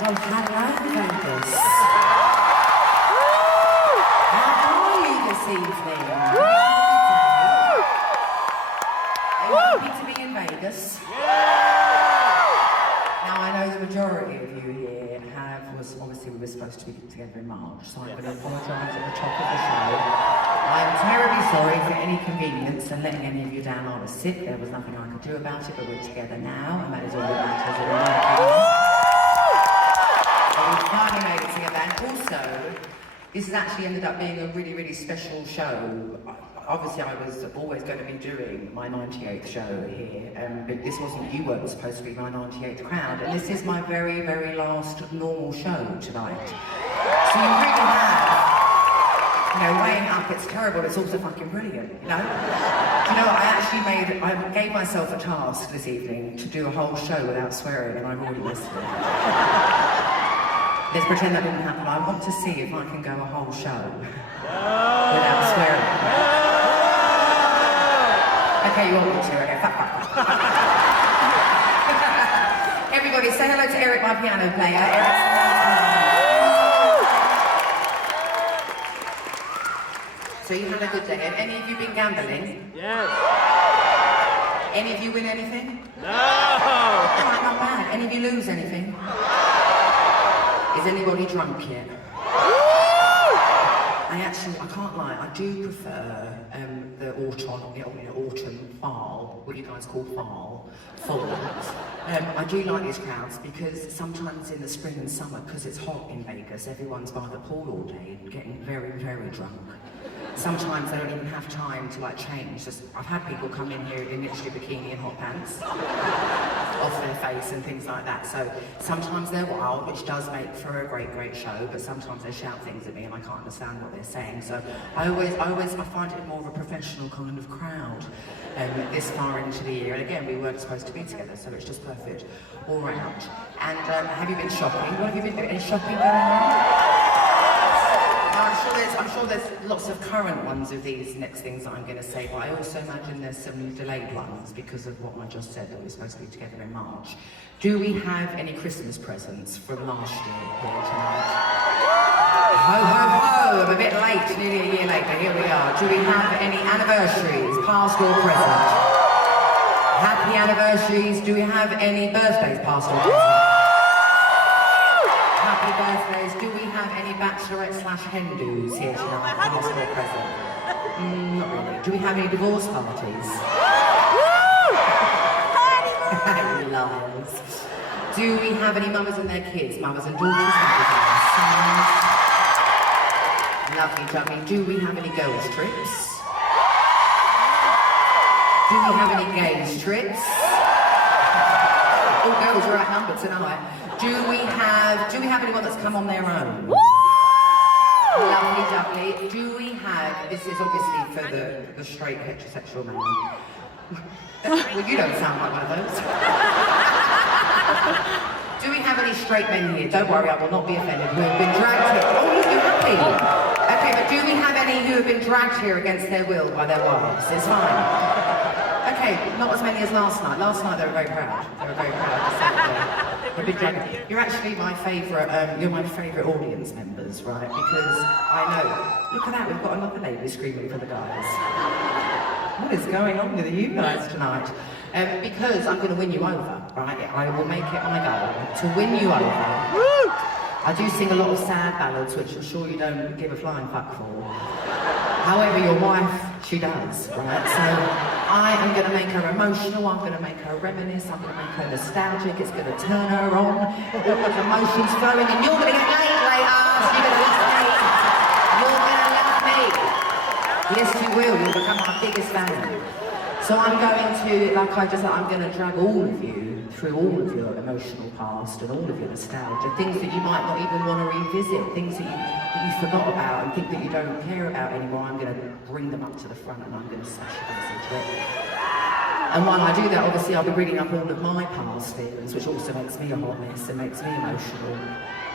Well, hello, Vegas. How are you this evening? Are you happy to be in Vegas? Now, I know the majority of you here obviously we were supposed to be together in March, so I'm going to apologise at the top of the show. I am terribly sorry for any inconvenience and letting any of you down. I was sick, there was nothing I could do about it, but we're together now, and that is all that matters. We finally made it together, and also, this has actually ended up being a really, really special show. Obviously, I was always going to be doing my 98th show here, but this wasn't, you weren't supposed to be my 98th crowd, and this is my very, very last normal show tonight. So you really have, weighing up, it's terrible, it's also fucking brilliant, I gave myself a task this evening to do a whole show without swearing, and I've already missed it. Let's pretend that didn't happen. I want to see if I can go a whole show without swearing. Okay, you all want to, okay. Everybody say hello to Eric, my piano player. So you had a good day. Have any of you been gambling? Yes. Any of you win anything? No. Alright, not bad. Any of you lose anything? Is anybody drunk yet? I can't lie, I do prefer the autumn fall, what you guys call fall. I do like these crowds because sometimes in the spring and summer, because it's hot in Vegas, everyone's by the pool all day getting very, very drunk. Sometimes they don't even have time to change. I've had people come in here in literally bikini and hot pants off their face and things like that. So sometimes they're wild, which does make for a great, great show, but sometimes they shout things at me and I can't understand what they're saying. So I find it more of a professional kind of crowd this far into the year. And again, we weren't supposed to be together, so it's just perfect all round. And have you been shopping? What have you been doing? Any shopping going on? I'm sure there's lots of current ones of these next things that I'm going to say, but I also imagine there's some delayed ones because of what I just said, that we're supposed to be together in March. Do we have any Christmas presents from last year here tonight? Ho, ho, ho! I'm a bit late, nearly a year late, but here we are. Do we have any anniversaries, past or present? Happy anniversaries. Do we have any birthdays, past or present? Happy birthdays. Do we have any bachelorette/hen-dos here tonight, past or present? Not really. Do we have any divorce parties? Lies. Do we have any mothers and their kids, mothers and daughters, mothers and their sons? Lovely, jubbly. Do we have any girls' trips? Do we have any gays' trips? All girls are outnumbered tonight. Do we have anyone that's come on their own? Lovely, jubbly. Do we have, this is obviously for the straight heterosexual man. Well, you don't sound like one of those. Do we have any straight men here? Don't worry, I will not be offended. Who have been dragged here? Oh, look, you're happy. Okay, but do we have any who have been dragged here against their will by their wives? It's fine. Okay, not as many as last night. Last night they were very proud. They were very proud to say they've been dragged. You're actually my favourite. You're my favourite audience members, right? Because I know. Look at that. We've got another lady screaming for the guys. What is going on with you guys tonight? Because I'm going to win you over, right? I will make it my goal to win you over. Woo! I do sing a lot of sad ballads, which I'm sure you don't give a flying fuck for. However, your wife, she does, right? So I am going to make her emotional, I'm going to make her reminisce, I'm going to make her nostalgic, it's going to turn her on, all those emotions flowing, and you're going to get laid later, you're going to love me. You're going to love me. Yes, you will. You'll become my biggest fan. So I'm going to, I'm going to drag all of you through all of your emotional past and all of your nostalgia, things that you might not even want to revisit, things that you forgot about and think that you don't care about anymore. I'm going to bring them up to the front and I'm going to smash into it. And while I do that, obviously I'll be bringing up all of my past feelings, which also makes me a hot mess and makes me emotional.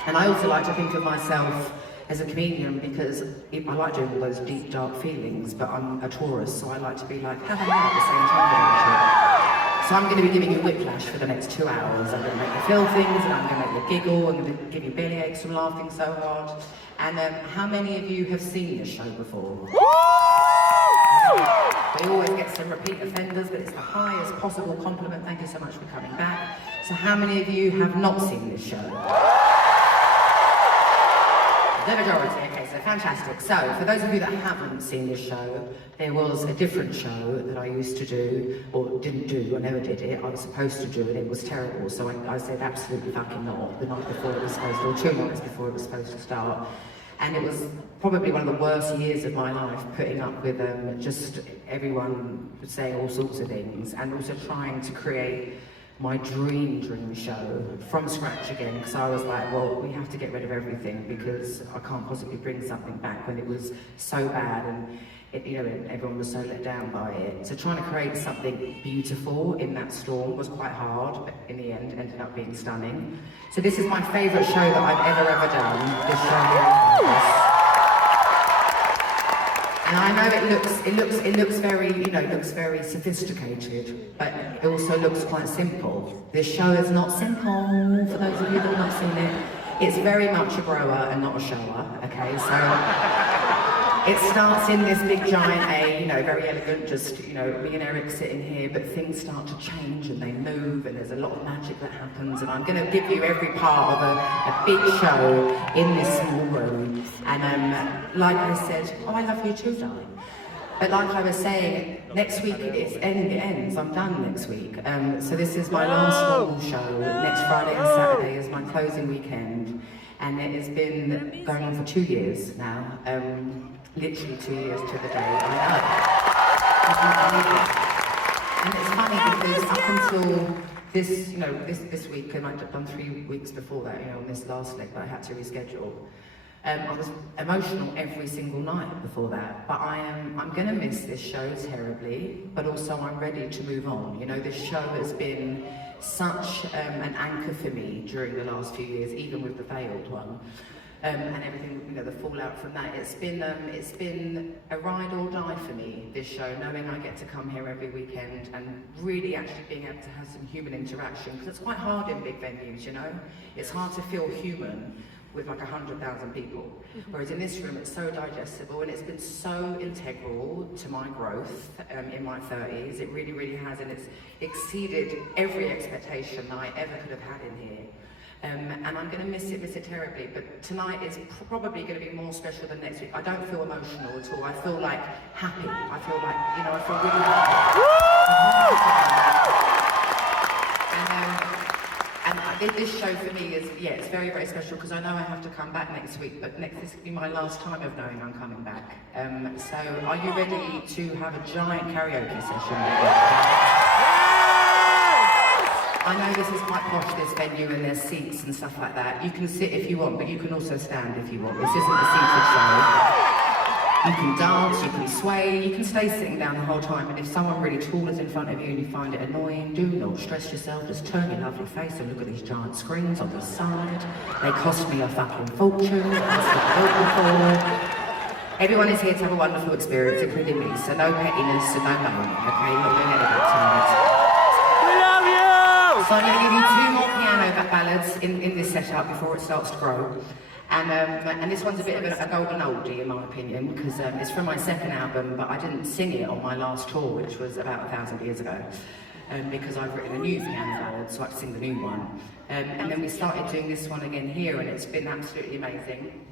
And I also like to think of myself as a comedian because I like doing all those deep, dark feelings, but I'm a Taurus, so I like to be like, ha ha ha, at the same time. So I'm going to be giving you whiplash for the next 2 hours. I'm going to make you feel things, and I'm going to make you giggle, I'm going to give you belly aches from laughing so hard. And how many of you have seen this show before? We always get some repeat offenders, but it's the highest possible compliment. Thank you so much for coming back. So how many of you have not seen this show? The majority, okay, so fantastic. So, for those of you that haven't seen this show, there was a different show that I used to do, or didn't do, I never did it, I was supposed to do it, it was terrible, so I said absolutely fucking not, the night before it was supposed to, or 2 nights before it was supposed to start. And it was probably one of the worst years of my life, putting up with just everyone saying all sorts of things, and also trying to create my dream show from scratch again, because I was like, well, we have to get rid of everything because I can't possibly bring something back when it was so bad and everyone was so let down by it. So trying to create something beautiful in that storm was quite hard, but in the end ended up being stunning. So this is my favourite show that I've ever done, this show. And I know it looks very, it looks very sophisticated, but it also looks quite simple. This show is not simple, for those of you that have not seen it. It's very much a grower and not a shower, okay? So it starts in this big giant A, very elegant, just, me and Eric sitting here, but things start to change and they move and there's a lot of magic that happens, and I'm going to give you every part of a big show in this small room. And like I said, I love you too, darling. But like I was saying, next week it ends. I'm done next week. So this is my last normal show. Next Friday and Saturday is my closing weekend. And it has been going on for 2 years now. Literally 2 years to the day. I know. And it's funny because up until this week, and I've done 3 weeks before that, on this last leg that I had to reschedule. I was emotional every single night before that, but I'm going to miss this show terribly, but also I'm ready to move on. This show has been such an anchor for me during the last few years, even with the failed one, and everything, the fallout from that. It's been a ride or die for me, this show, knowing I get to come here every weekend and really actually being able to have some human interaction, because it's quite hard in big venues, It's hard to feel human with like 100,000 people. Whereas in this room, it's so digestible and it's been so integral to my growth in my 30s. It really, really has, and it's exceeded every expectation that I ever could have had in here. And I'm going to miss it terribly, but tonight is probably going to be more special than next week. I don't feel emotional at all. I feel like happy. I feel like, I feel really happy. And this show for me is, it's very, very special because I know I have to come back next week, but this will be my last time of knowing I'm coming back. So are you ready to have a giant karaoke session? I know this is quite posh, this venue, and there's seats and stuff like that. You can sit if you want, but you can also stand if you want. This isn't a seated show. You can dance, you can sway, you can stay sitting down the whole time, and if someone really tall is in front of you and you find it annoying, do not stress yourself, just turn your lovely face and look at these giant screens on the side. They cost me a fucking fortune, that's what I bought before. Everyone is here to have a wonderful experience, including me, so no pettiness and no moan, okay? You're not doing any of that tonight. So I'm going to give you 2 more piano ballads in this setup before it starts to grow. And this one's a bit of a golden oldie in my opinion, because it's from my second album, but I didn't sing it on my last tour, which was about 1,000 years ago, because I've written a new piano ballad, so I had to sing the new one. And then we started doing this one again here, and it's been absolutely amazing.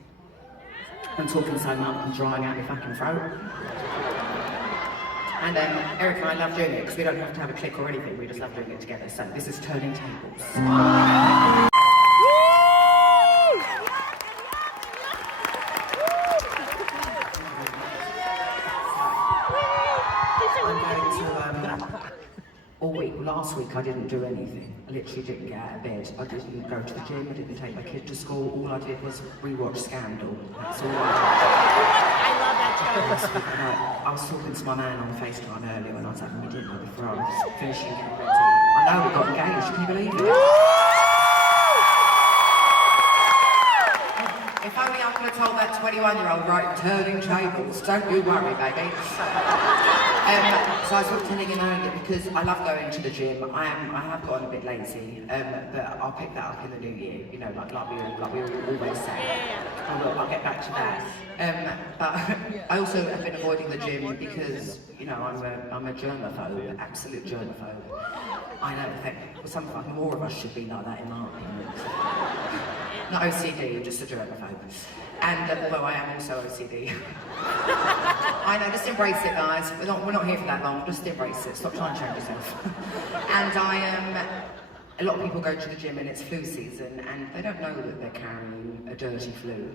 I'm talking so much, I'm drying out your fucking throat. And Eric and I love doing it because we don't have to have a click or anything, we just love doing it together. So this is Turning Tables. I'm going to, all week, last week I didn't do anything. I literally didn't get out of bed. I didn't go to the gym, I didn't take my kid to school. All I did was rewatch Scandal. That's all I did. I was talking to my man on FaceTime earlier when I was having my dinner before I was finishing getting ready. I know we got engaged, can you believe it? If only I could have told that 21-year-old, right, turning tables. Don't you worry, baby. So I was telling him earlier, because I love going to the gym. I have gotten a bit lazy, but I'll pick that up in the new year. You know, like we always say. I'll get back to that. But I also have been avoiding the gym because, you know, I'm a germaphobe, absolute germaphobe. I know, I think some fucking more of us should be like that in my opinion. Not OCD, just a germaphobe. And, well, I am also OCD. I know, just embrace it, guys. We're not here for that long, just embrace it. Stop trying to change yourself. And a lot of people go to the gym and it's flu season and they don't know that they're carrying a dirty flu.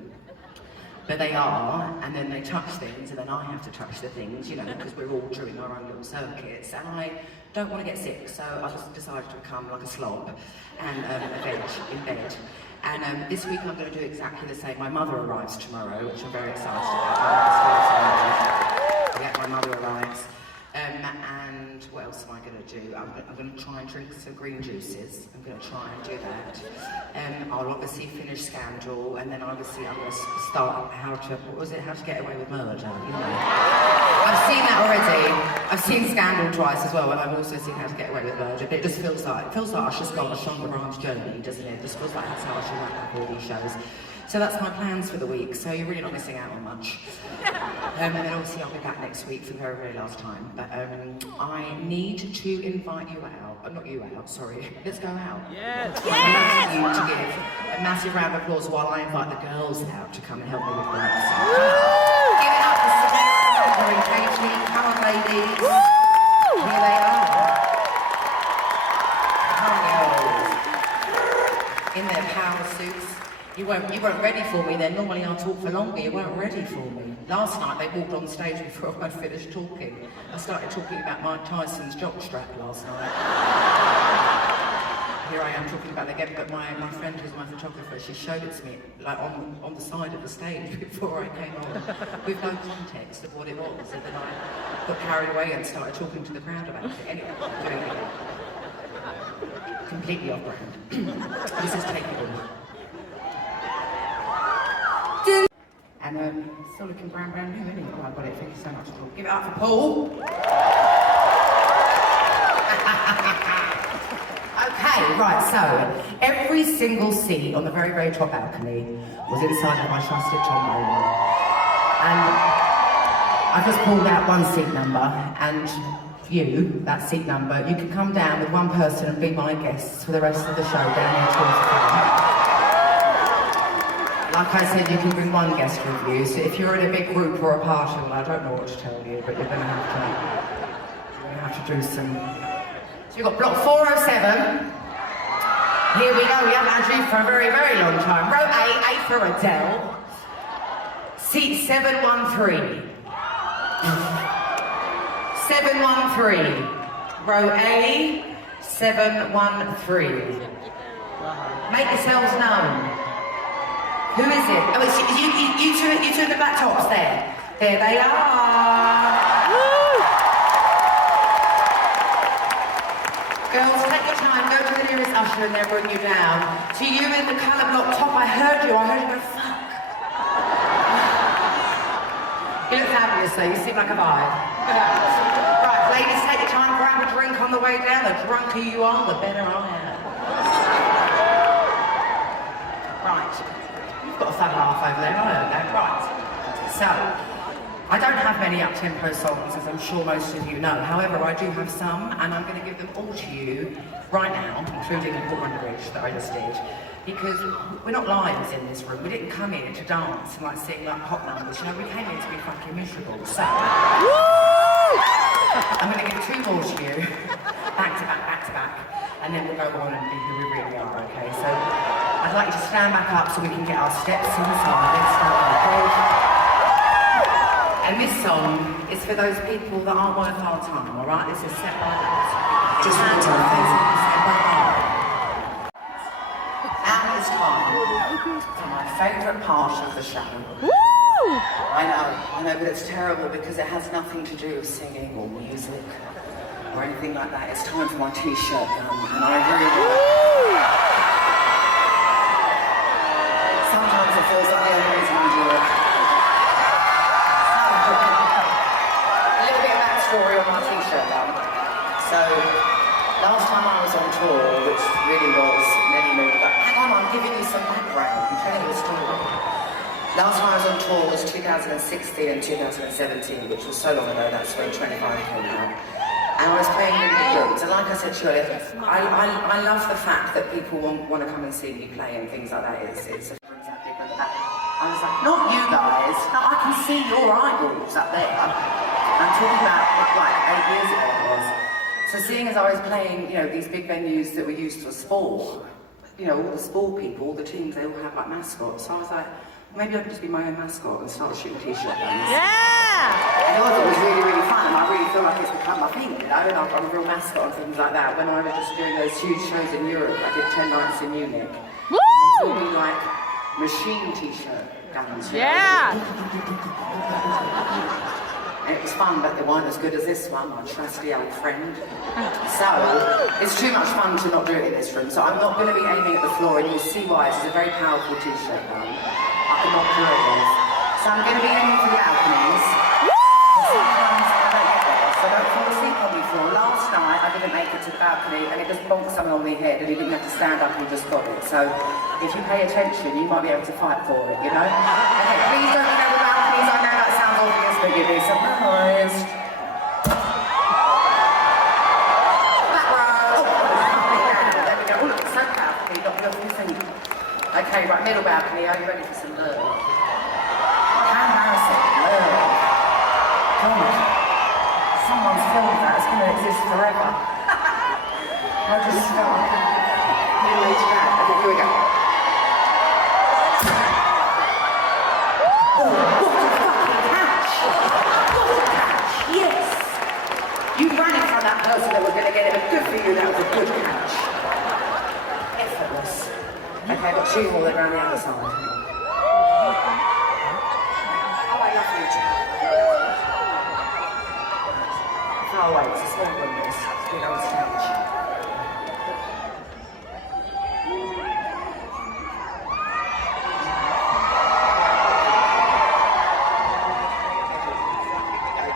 But they are, and then they touch things, and then I have to touch the things, you know, because we're all doing our own little circuits, and I don't want to get sick, so I just decided to become like a slob and a veg in bed. And this week I'm going to do exactly the same. My mother arrives tomorrow, which I'm very excited about. Yeah, my mother arrives. And what else am I going to do? I'm going to try and drink some green juices. I'm going to try and do that. I'll obviously finish Scandal, and then obviously I'm going to start How to Get Away with Murder, you know. I've seen that already. I've seen Scandal twice as well, and I've also seen How to Get Away with Murder, but it just feels like I've just gone a Shonda Rhimes journey, doesn't it? It just feels like that's how I should wrap up all these shows. So that's my plans for the week, so you're really not missing out on much. And then obviously I'll be back next week for the very, very last time. But I need to invite you out. Not you out, sorry. Let's go out. Yes! I need you to give a massive round of applause while I invite the girls out to come and help me with the next song. Give it up for Sarah and Katie. Come on, ladies. Woo! Here they are. Come girls. In their power suits. You weren't ready for me then. Normally I talk for longer. You weren't ready for me. Last night they walked on stage before I finished talking. I started talking about Mike Tyson's jockstrap last night. Here I am talking about it again, but my friend who's my photographer, she showed it to me like on the side of the stage before I came on, with no context of what it was, and then I got carried away and started talking to the crowd about it. Anyway, doing it again. Completely off brand. This is takeable. And still looking brand new, isn't it? Oh, I've got it. Thank you so much, Paul. Give it up for Paul. Okay, right, so every single seat on the very, very top balcony was inside of my trusted Tombola. And I just pulled out one seat number, and you, that seat number, you can come down with one person and be my guests for the rest of the show down here towards the front. Like I said, you can bring one guest with you, so if you're in a big group or a party, well, I don't know what to tell you, but you're going to have to do some... So you've got block 407. Here we go, we haven't had you for a very, very long time. Row A for Adele. Seat 713. 713. Row A, 713. Make yourselves known. Who is it? Oh, it's you two in the back tops there. There they are. Woo! Girls, take your time, go to the nearest usher and they'll bring you down. To you in the colour block top, I heard you go, fuck. You look fabulous though, you seem like a vibe. Right, ladies, take your time, grab a drink on the way down. The drunker you are, the better I am. Right. Got a fun laugh over there, I heard that. Right. So, I don't have many up-tempo songs, as I'm sure most of you know. However, I do have some, and I'm going to give them all to you right now, including the one bridge that I just did, because we're not lions in this room. We didn't come here to dance and like sing like pop numbers. You know, we came here to be fucking miserable. So, I'm going to give two more to you, back to back, and then we'll go on and be who we really are. Okay? So. I'd like you to stand back up so we can get our steps inside. Let's start on the page. And this song is for those people that aren't worth our time, alright? This is set by that. Just one time. Now it's time for my favourite part of the show. Woo! I know, but it's terrible because it has nothing to do with singing or music or anything like that. It's time for my t-shirt gun, and I really... Sometimes it feels like the only reason I do it. Last time I was on tour was 2016 and 2017, which was so long ago, that's when 25 came out. And I was playing really big rooms, and like I said to you earlier, I love the fact that people want to come and see me play and things like that. It's a rooms that big and that. I was like, not you guys, no, I can see your eyeballs up there. I'm talking about like 8 years ago it was. So seeing as I was playing, you know, these big venues that were used for sport, you know, all the sport people, all the teams, they all have like mascots. So I was like, maybe I could just be my own mascot and start shooting t-shirt guns. Yeah! And it was really, really fun, and I really feel like it's become my thing, you know, and I'm a real mascot and things like that. When I was just doing those huge shows in Europe, I did 10 nights in Munich. Woo! They called me like machine t-shirt guns. Yeah! And it was fun, but they weren't as good as this one, my trusty old friend. So, it's too much fun to not do it in this room, so I'm not going to be aiming at the floor, and you'll see why. This is a very powerful t-shirt gun. I cannot do it with. So I'm going to be aiming for the balconies. Sometimes I don't get there, so don't fall asleep on me floor. Last night, I didn't make it to the balcony, and it just bonked someone on the head, and he didn't have to stand up, he just got it. So, if you pay attention, you might be able to fight for it, you know? Okay, please don't go to the balconies. I know that sounds obvious, but you'd be surprised. Back row. Oh, there we go. Oh, look, so balcony, not your feet. Okay, right, middle balcony. Are you ready for some love? How embarrassing. Love. God. Someone's filmed that. It's going to exist forever. I just start. Middle-aged man. Okay, here we go. That person that was going to get it, good for you, that was a good catch. Effortless. Okay, I've got two more that are on the other side. Oh, I love you. Far away, it's a small one, this. It's big on stage.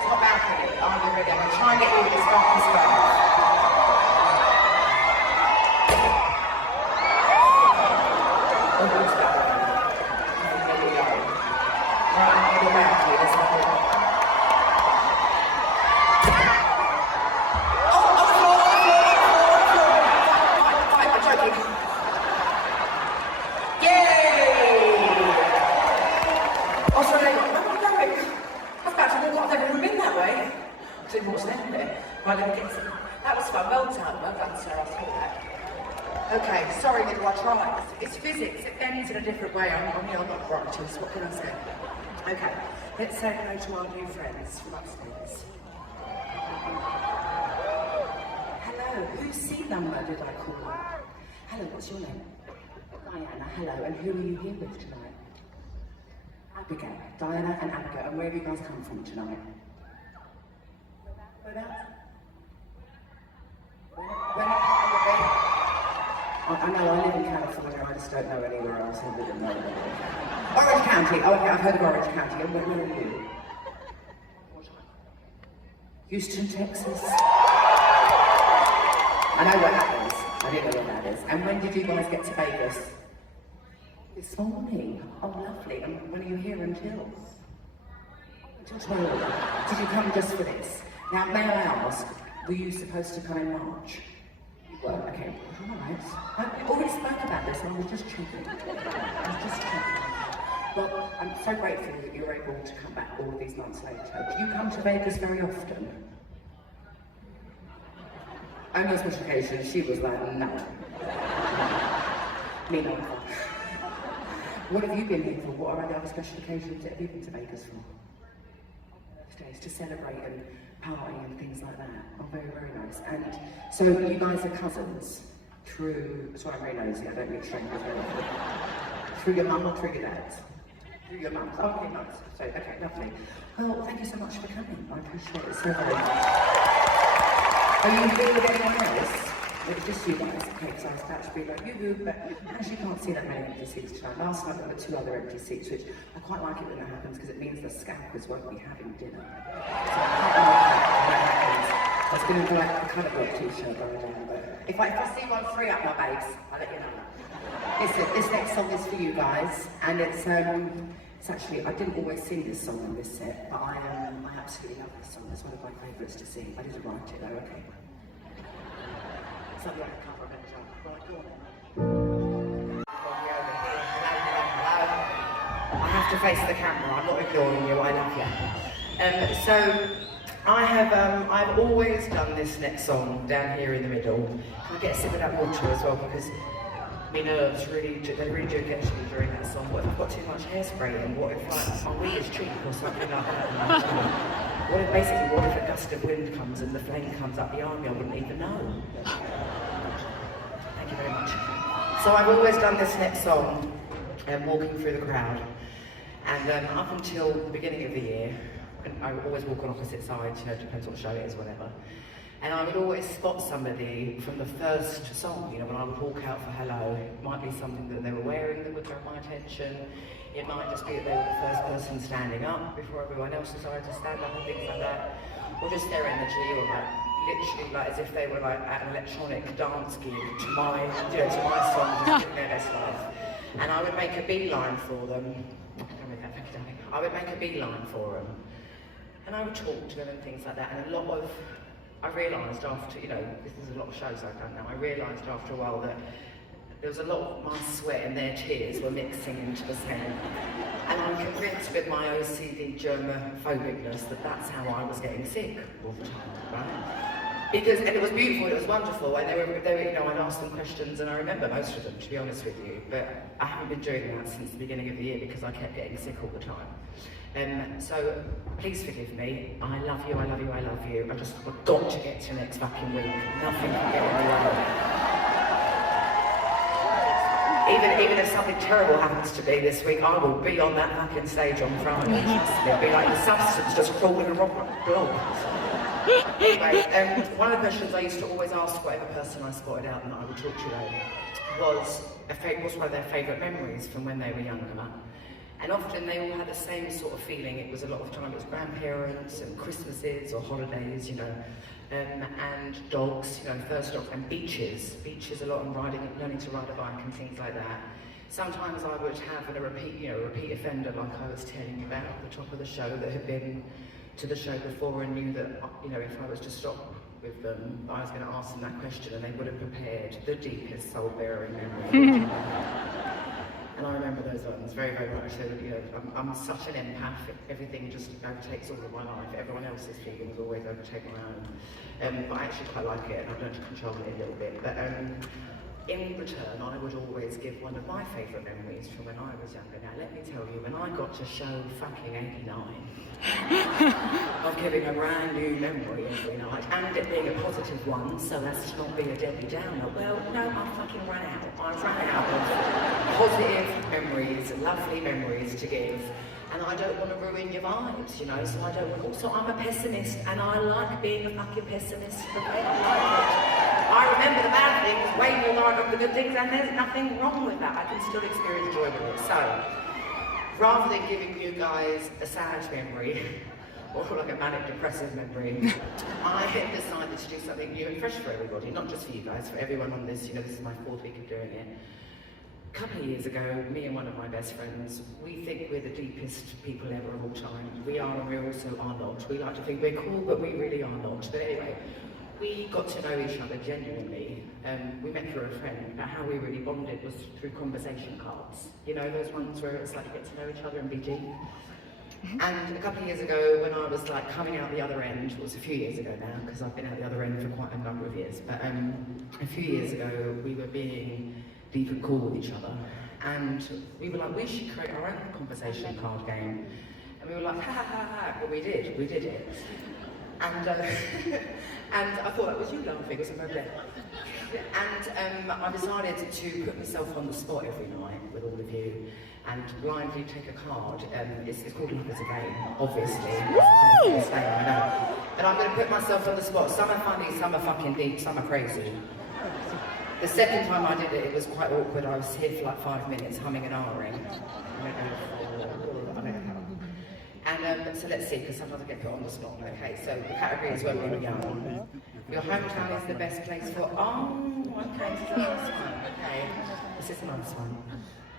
Top balcony, are you ready? I'm going to try and get you as dark as well. That was fun. Well done, sir. I saw that. Okay, sorry, little, I tried. It's physics. It bends in a different way. I'm not righteous. What can I say? Okay, let's say hello to our new friends from upstairs. Hello, whose seat number did I call you? Hello, what's your name? Diana, hello, and who are you here with tonight? Abigail, Diana and Abigail, and where have you guys come from tonight? Whereabouts? I know, I live in California, I just don't know anywhere else other than Orange County. Oh, okay, I've heard of Orange County. And where are you? Houston, Texas. I know where that is. I didn't know where that is. And when did you guys get to Vegas? This morning. Oh, lovely. And when are you here until? Until 12. Did you come just for this? Now, may I ask, were you supposed to come in March? Well, okay, all right. I already spoke about this, and I was just checking. Well, I'm so grateful that you're able to come back all of these months later. Do you come to Vegas very often? Only on special occasions. She was like, no. Me neither. What have you been here for? What are the other special occasions that have you been to Vegas for? Birthdays, to celebrate and party and things like that. Oh, very, very nice. And so you guys are cousins through, sorry, I'm very nosy, I don't mean strangers very often. Through your mum or through your dad? Through your mum. Oh, okay, nice. So, okay, lovely. Well, thank you so much for coming. I appreciate it so very much. Are you here with anyone else? It's just you guys, okay, because I was about to be like, you, but actually you can't see that many empty seats tonight. Last night there were 2 other empty seats, which I quite like it when that happens, because it means the scalpers won't be having dinner. So I quite like that when that happens. I was going to do like a kind of like t-shirt going down, but if I see one free up my babes, I'll let you know. Listen, this next song is for you guys, and it's It's actually, I didn't always sing this song on this set, but I absolutely love this song. It's one of my favourites to sing. I didn't write it though, okay? Something like a cover of Adele. Right, go on then. I have to face the camera, I'm not ignoring you, I love you. So, I've always done this next song down here in the middle. Can I get a sip of that water as well, because my nerves really do get to me during that song. What if I've got too much hairspray in? What if like my wig is cheap or something like that? What if a gust of wind comes and the flame comes up behind me? I wouldn't even know. Thank you very much. So I've always done this next song, walking through the crowd. And up until the beginning of the year, I would always walk on opposite sides, you know, depends what show it is, whatever. And I would always spot somebody from the first song, you know, when I would walk out for hello. It might be something that they were wearing that would grab my attention. It might just be that they were the first person standing up before everyone else decided to stand up and things like that. Or just their energy, or like literally like as if they were like at an electronic dance gig to my, you know, to my song, just living their best life. And I would make a beeline for them. I would make a beeline for them. And I would talk to them and things like that. And I realised after, you know, this is a lot of shows I've done now, I realised after a while that there was a lot of my sweat and their tears were mixing into the same. And I'm convinced with my OCD germophobicness that that's how I was getting sick all the time, right? Because, and it was beautiful, it was wonderful, and they were, you know, I'd ask them questions, and I remember most of them, to be honest with you, but I haven't been doing that since the beginning of the year because I kept getting sick all the time. So, please forgive me. I love you, I love you, I love you. I've got to get to next fucking week. Nothing can get in the way. Even if something terrible happens to me this week, I will be on that fucking stage on Friday. It'll be like the substance just crawling along the blob. Anyway, one of the questions I used to always ask whatever person I spotted out and that I would talk to them was one of their favourite memories from when they were younger. And often they all had the same sort of feeling. It was a lot of time it was grandparents and Christmases or holidays, you know, and dogs, you know, first dogs, and beaches a lot, and learning to ride a bike and things like that. Sometimes I would have a repeat offender like I was telling you about at the top of the show that had been to the show before and knew that, you know, if I was to stop with them, I was going to ask them that question and they would have prepared the deepest soul-bearing memory. And I remember those ones very, very much. So, you know, I'm such an empath. Everything just overtakes all of my life. Everyone else's feelings always overtake my own. But I actually quite like it, and I've learned to control it a little bit. But in return, I would always give one of my favourite memories from when I was younger. Now, let me tell you, when I got to show fucking 89, of giving a brand new memory every night, and it being a positive one, so as to not be a Debbie Downer. Well, no, I fucking ran out. I ran out of positive memories, lovely memories to give. And I don't want to ruin your vibes, you know, so I don't want... Also, I'm a pessimist, and I like being a fucking pessimist. Okay? I remember the bad things way more than I remember the good things, and there's nothing wrong with that. I can still experience joy with it. So, rather than giving you guys a sad memory, or like a manic depressive memory, I decided to do something new and fresh for everybody, not just for you guys, for everyone on this. You know, this is my 4th week of doing it. A couple of years ago, me and one of my best friends, we think we're the deepest people ever of all time. We are, and we also are not. We like to think we're cool, but we really are not. But anyway, we got to know each other genuinely. We met through a friend, but how we really bonded was through conversation cards. You know, those ones where it's like you get to know each other and be deep. And a couple of years ago, when I was like coming out the other end, it was a few years ago now, because I've been out the other end for quite a number of years, but a few years ago, we were being deep and cool with each other. And we were like, we should create our own conversation card game. And we were like, ha ha ha ha, but we did it. And and I thought that was you laughing or something like that. And I decided to put myself on the spot every night with all of you and blindly take a card. It's called Love is a Game, obviously. Woo! I know. And I'm going to put myself on the spot. Some are funny, some are fucking deep, some are crazy. The second time I did it, it was quite awkward. I was here for like 5 minutes humming and ahhing. And so let's see, because sometimes I get put on the spot. Okay, so the category is when we were young. Your hometown is the best place for... Oh, okay, this is a nice one. Okay, this is a nice one.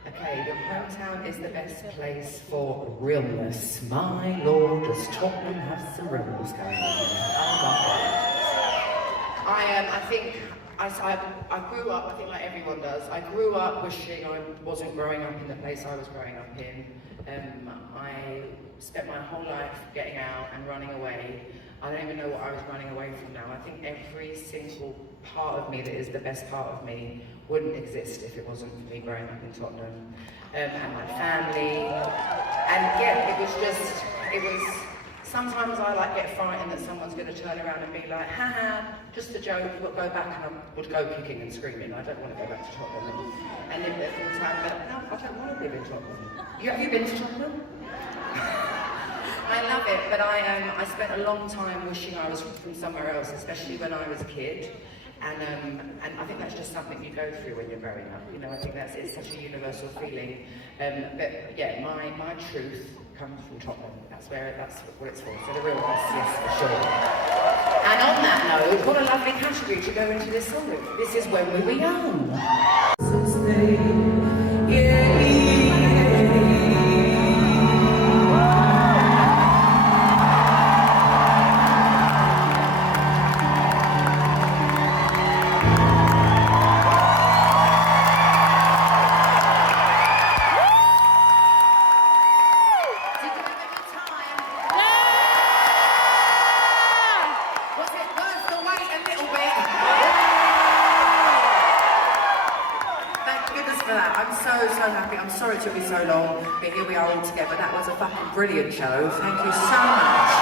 Okay, your hometown is the best place for realness. My lord, does Tottenham have some realness going on? Oh my God. I think I grew up, I think like everyone does, I grew up wishing I wasn't growing up in the place I was growing up in. I spent my whole life getting out and running away. I don't even know what I was running away from now. I think every single part of me that is the best part of me wouldn't exist if it wasn't for me growing up in Tottenham. And my family. And yeah, it was, sometimes I like get frightened that someone's going to turn around and be like, haha, just a joke, we'll go back, and I would go kicking and screaming. I don't want to go back to Tottenham and live there full time, but no, I don't want to live in Tottenham. Have you been to Tottenham? I love it, but I spent a long time wishing I was from somewhere else, especially when I was a kid. And I think that's just something you go through when you're growing up. You know, I think it's such a universal feeling. But yeah, my truth comes from Tottenham. That's what it's for. So the real best, yes, for sure. And on that note, what a lovely category to go into this song with. This is When We Were Young. So happy. I'm sorry it took me so long, but here we are all together. That was a fucking brilliant show. Thank you so much.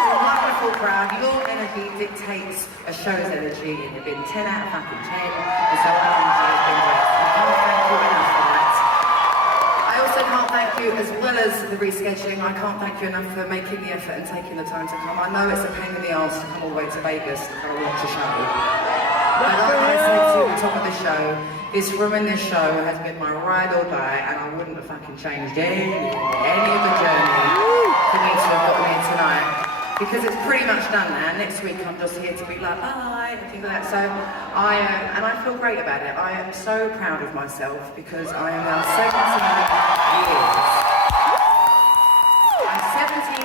For a wonderful crowd. Your energy dictates a show's energy, and you've been 10 out of fucking 10. And so our energy has been great. I can't thank you enough for that. I also can't thank you, as well as the rescheduling, I can't thank you enough for making the effort and taking the time to come. I know it's a pain in the arse to come all the way to Vegas to kind of watch a show. But like I said to you at the top of the show, this room and this show has been my ride or die, and I wouldn't have fucking changed any of the journey for me to have got me tonight. Because it's pretty much done now. Next week I'm just here to be like, bye, and things like that. So I feel great about it. I am so proud of myself because I am now 17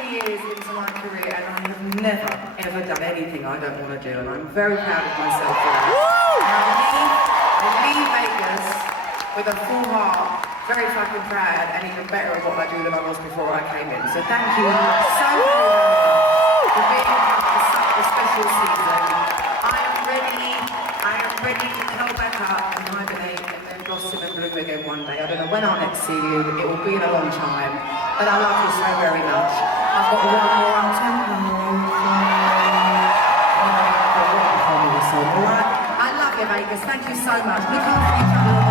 years into my career, and I have never, ever done anything I don't want to do, and I'm very proud of myself for that. I leave Vegas with a full heart, very fucking proud, and even better at what I do than I was before I came in. So thank you so very much for being a part of such a special season. I am ready to come back up and hibernate and then blossom and bloom again one day. I don't know when I'll next see you, it will be in a long time, but I love you so very much. I've got one more up-tempo. Alright? I love you, Vegas. Thank you so much. Look after each other.